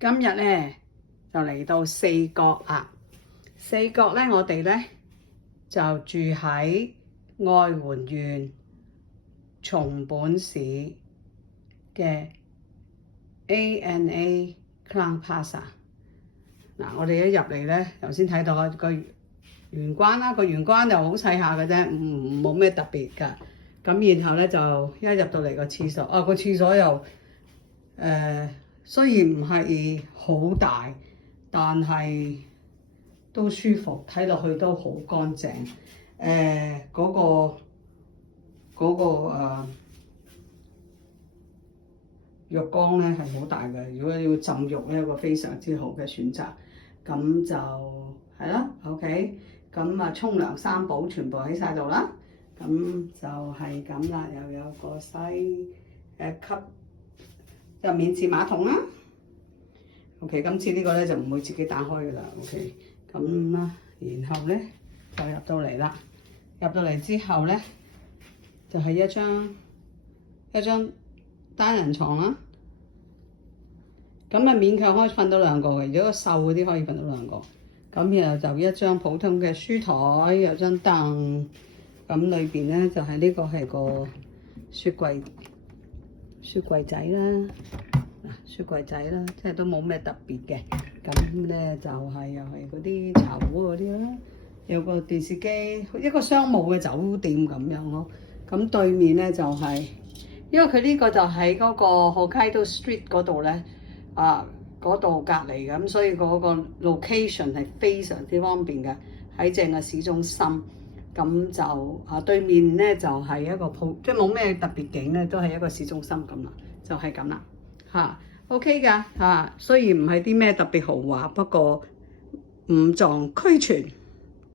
今日咧就嚟到四國啊！四國咧，我哋咧就住喺愛媛縣松本市嘅 ANA Crowne Plaza。嗱，我哋一入嚟咧，頭先睇到個玄關啦，個玄關就好細下嘅啫，冇咩特別㗎。咁然後咧就一入到嚟個廁所，個廁所又雖然唔係好大，但係都舒服，睇落去都好乾淨。浴缸咧係好大嘅，如果要浸浴咧，一個非常之好嘅選擇。咁就係啦 ，OK。咁啊，沖涼三寶全部喺晒度啦。咁就係咁啦，又有個吸入面廁馬桶啦。OK， 今次呢個咧就唔會自己打開噶啦。OK， 咁啦，然後咧就入到嚟啦。入到嚟之後咧，就係一張單人床啦。咁啊，勉強可以瞓到兩個嘅，如果瘦嗰啲可以瞓到兩個。咁然後就一張普通嘅書台，有張凳。咁裏邊咧就係呢個係個雪櫃仔啦，雪櫃仔啦，即係都冇咩特別嘅。咁咧就係又係嗰啲茶壺嗰啲啦，有個電視機，一個商務嘅酒店咁樣咯。咁對面咧就係，因為佢呢個就喺嗰個 Hokkaido Street 嗰度咧，嗰度隔離咁，所以嗰個 location 係非常之方便嘅，喺正嘅市中心。咁就對面咧就係一個鋪，即係冇咩特別景咧，都係一個市中心咁啦，就係咁啦嚇。OK 㗎嚇，雖然唔係啲咩特別豪華，不過五臟俱全。